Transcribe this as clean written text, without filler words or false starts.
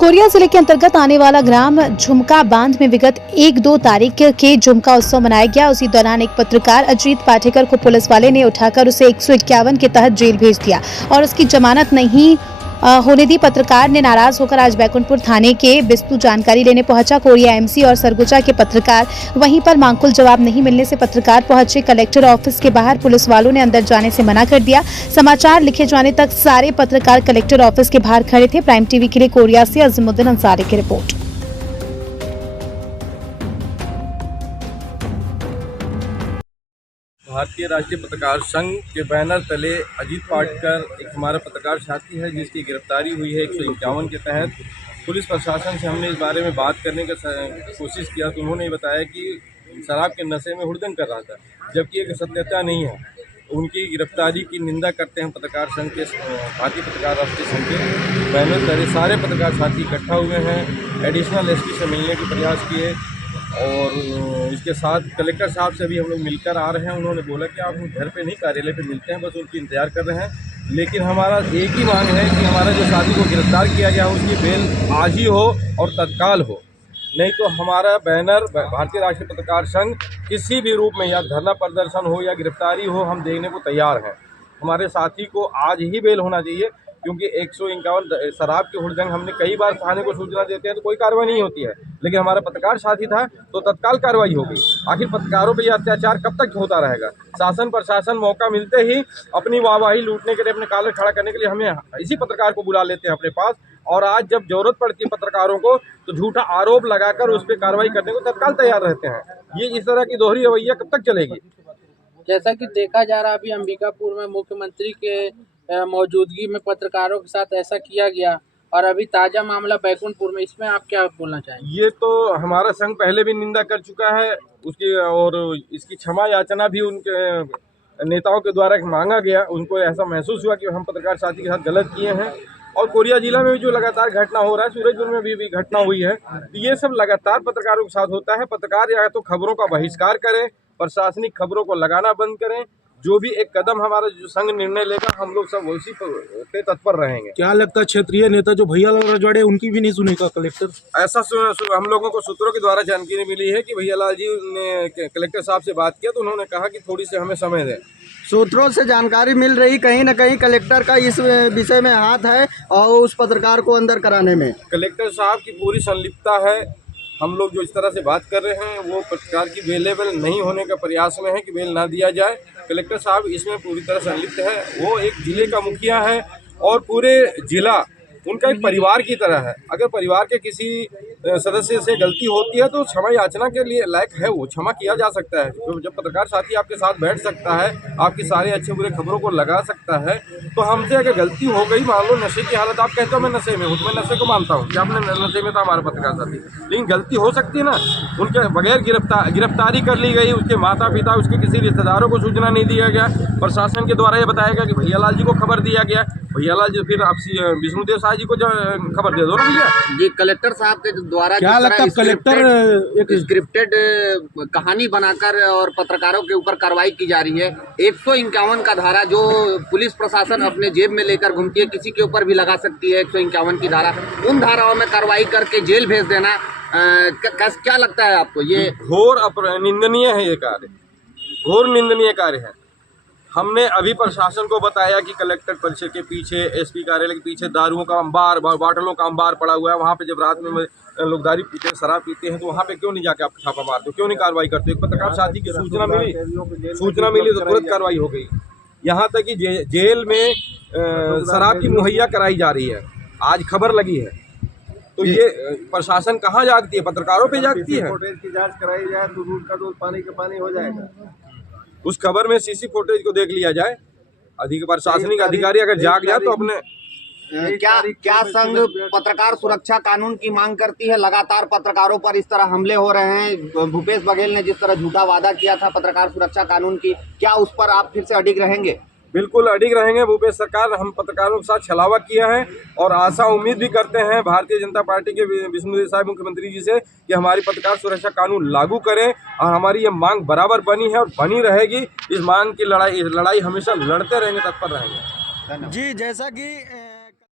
Korea जिले के अंतर्गत आने वाला ग्राम झुमका बांध में विगत 1-2 तारीख के झुमका उत्सव मनाया गया। उसी दौरान एक पत्रकार अजीत पाटेकर को पुलिस वाले ने उठाकर उसे 151 के तहत जेल भेज दिया और उसकी जमानत नहीं होने दी। पत्रकार ने नाराज होकर आज बैकुंठपुर थाने के बिस्तु जानकारी लेने पहुंचा। कोरिया एमसी और सरगुजा के पत्रकार वहीं पर मांगकुल जवाब नहीं मिलने से पत्रकार पहुंचे कलेक्टर ऑफिस के बाहर। पुलिस वालों ने अंदर जाने से मना कर दिया। समाचार लिखे जाने तक सारे पत्रकार कलेक्टर ऑफिस के बाहर खड़े थे। प्राइम टीवी के लिए कोरिया से अजीमुद्दीन अंसारी की रिपोर्ट। भारतीय राष्ट्रीय पत्रकार संघ के बैनर तले अजीत पाटकर एक हमारा पत्रकार साथी है जिसकी गिरफ्तारी हुई है 151 के तहत। पुलिस प्रशासन से हमने इस बारे में बात करने का कोशिश किया तो उन्होंने बताया कि शराब के नशे में हुड़दंग कर रहा था, जबकि एक सत्यता नहीं है। उनकी गिरफ्तारी की निंदा करते हैं पत्रकार संघ के भारतीय पत्रकार राष्ट्रीय संघ के बैनर तले सारे पत्रकार साथी इकट्ठा हुए हैं। एडिशनल एसपी से मिलने के प्रयास किए और इसके साथ कलेक्टर साहब से भी हम लोग मिलकर आ रहे हैं। उन्होंने बोला कि आप घर पे नहीं कार्यालय पे मिलते हैं, बस उनकी इंतजार कर रहे हैं। लेकिन हमारा एक ही मांग है कि हमारा जो साथी को गिरफ्तार किया गया है उसकी बेल आज ही हो और तत्काल हो, नहीं तो हमारा बैनर भारतीय राष्ट्रीय पत्रकार संघ किसी भी रूप में या धरना प्रदर्शन हो या गिरफ्तारी हो हम देखने को तैयार हैं। हमारे साथी को आज ही बेल होना चाहिए, क्योंकि 151 शराब के हुड़दंग हमने कई बार थाने को सूचना देते हैं तो कोई कार्रवाई नहीं होती है, लेकिन हमारा पत्रकार साथी था तो तत्काल कार्रवाई हो गई। आखिर पत्रकारों पर यह अत्याचार कब तक होता रहेगा? शासन प्रशासन मौका मिलते ही अपनी वाहवाही लूटने के लिए, अपने कालर खड़ा करने के लिए हमें इसी पत्रकार को बुला लेते हैं अपने पास, और आज जब जरूरत पड़ती है पत्रकारों को तो झूठा आरोप लगाकर उस पर कार्रवाई करने को तत्काल तैयार रहते हैं। ये इस तरह की दोहरी रवैया कब तक चलेगी? जैसा कि देखा जा रहा है अभी अंबिकापुर में मुख्यमंत्री के मौजूदगी में पत्रकारों के साथ ऐसा किया गया और अभी ताजा मामला बैकुंठपुर में, इसमें आप क्या बोलना चाहेंगे? ये तो हमारा संघ पहले भी निंदा कर चुका है उसकी, और इसकी क्षमा याचना भी उनके नेताओं के द्वारा मांगा गया। उनको ऐसा महसूस हुआ कि हम पत्रकार साथी के साथ गलत किए हैं। और कोरिया जिला में भी जो लगातार घटना हो रहा है, सूरजपुर में भी घटना हुई है, ये सब लगातार पत्रकारों के साथ होता है। पत्रकार या तो खबरों का बहिष्कार करें, प्रशासनिक खबरों को लगाना बंद करें। जो भी एक कदम हमारा जो संघ निर्णय लेगा हम लोग सब उसी पे तत्पर रहेंगे। क्या लगता है क्षेत्रीय नेता जो भैयालाल रजवाड़े उनकी भी नहीं सुनेगा कलेक्टर? ऐसा हम लोगों को सूत्रों के द्वारा जानकारी मिली है कि भैयालाल जी ने कलेक्टर साहब से बात किया तो उन्होंने कहा कि थोड़ी सी हमें समय दें। सूत्रों से जानकारी मिल रही कहीं न कहीं कलेक्टर का इस विषय में हाथ है और उस पत्रकार को अंदर कराने में कलेक्टर साहब की पूरी संलिप्तता है। हम लोग जो इस तरह से बात कर रहे हैं वो पत्रकार की बेलेबल नहीं होने का प्रयास में है कि बेल ना दिया जाए। कलेक्टर साहब इसमें पूरी तरह संलिप्त है। वो एक जिले का मुखिया है और पूरे जिला उनका एक परिवार की तरह है। अगर परिवार के किसी सदस्य से गलती होती है तो क्षमा याचना के लिए लायक है, वो क्षमा किया जा सकता है। तो जब पत्रकार साथी आपके साथ बैठ सकता है, आपकी सारे अच्छे बुरे खबरों को लगा सकता है, तो हमसे अगर गलती हो गई, मान लो नशे की हालत, आप कहते हो मैं नशे में हूँ, तो मैं नशे को मानता हूँ कि आपने नशे में था हमारा पत्रकार साथी, लेकिन गलती हो सकती है ना। उनके बगैर गिरफ्तारी कर ली गई, उसके माता पिता, उसके किसी रिश्तेदारों को सूचना नहीं दिया गया। प्रशासन के द्वारा ये बताया गया कि भैयालाल जी को खबर दिया गया। भैयालाल जी फिर आप विष्णुदेव साह जी को खबर दे दो ना भैया जी। कलेक्टर साहब के द्वारा क्या लगता है कलेक्टर एक स्क्रिप्टेड कहानी बनाकर और पत्रकारों के ऊपर कार्रवाई की जा रही है। 151 का धारा जो पुलिस प्रशासन अपने जेब में लेकर घूमती है, किसी के ऊपर भी लगा सकती है 151 की धारा, उन धाराओं में कार्रवाई करके जेल भेज देना, क्या लगता है आपको? ये घोर निंदनीय है, ये कार्य घोर निंदनीय कार्य है। हमने अभी प्रशासन को बताया कि कलेक्टर परिसर के पीछे, एसपी कार्यालय के पीछे दारुओं का अंबार, बाटलों का अंबार पड़ा हुआ है। वहाँ पे जब रात में लोग दारू पीते हैं, शराब पीते हैं, तो वहाँ पे क्यों नहीं जाके आप छापा मारते हो, क्यों नहीं कार्रवाई करते? एक पत्रकार साथी की सूचना मिली तो तुरंत कार्रवाई हो गई। यहाँ तक कि जेल में शराब की मुहैया कराई जा रही है, आज खबर लगी है। तो ये प्रशासन कहाँ जागती है? पत्रकारों पे जागती है। की जांच कराई जाए तो दूध का दूध पानी का पानी हो जाएगा। उस खबर में सीसी फुटेज को देख लिया जाए। प्रशासनिक अधिकारी अगर जाग जाए तो अपने क्या संघ पत्रकार सुरक्षा कानून की मांग करती है? लगातार पत्रकारों पर इस तरह हमले हो रहे हैं। भूपेश बघेल ने जिस तरह झूठा वादा किया था पत्रकार सुरक्षा कानून की, क्या उस पर आप फिर से अडिग रहेंगे? बिल्कुल अडिग रहेंगे। भूपेश सरकार हम पत्रकारों के साथ छलावा किया है और आशा उम्मीद भी करते हैं भारतीय जनता पार्टी के विष्णुदेव साहब मुख्यमंत्री जी से कि हमारी पत्रकार सुरक्षा कानून लागू करें, और हमारी ये मांग बराबर बनी है और बनी रहेगी। इस मांग की लड़ाई हमेशा लड़ते रहेंगे, तत्पर रहेंगे। जी, जैसा कि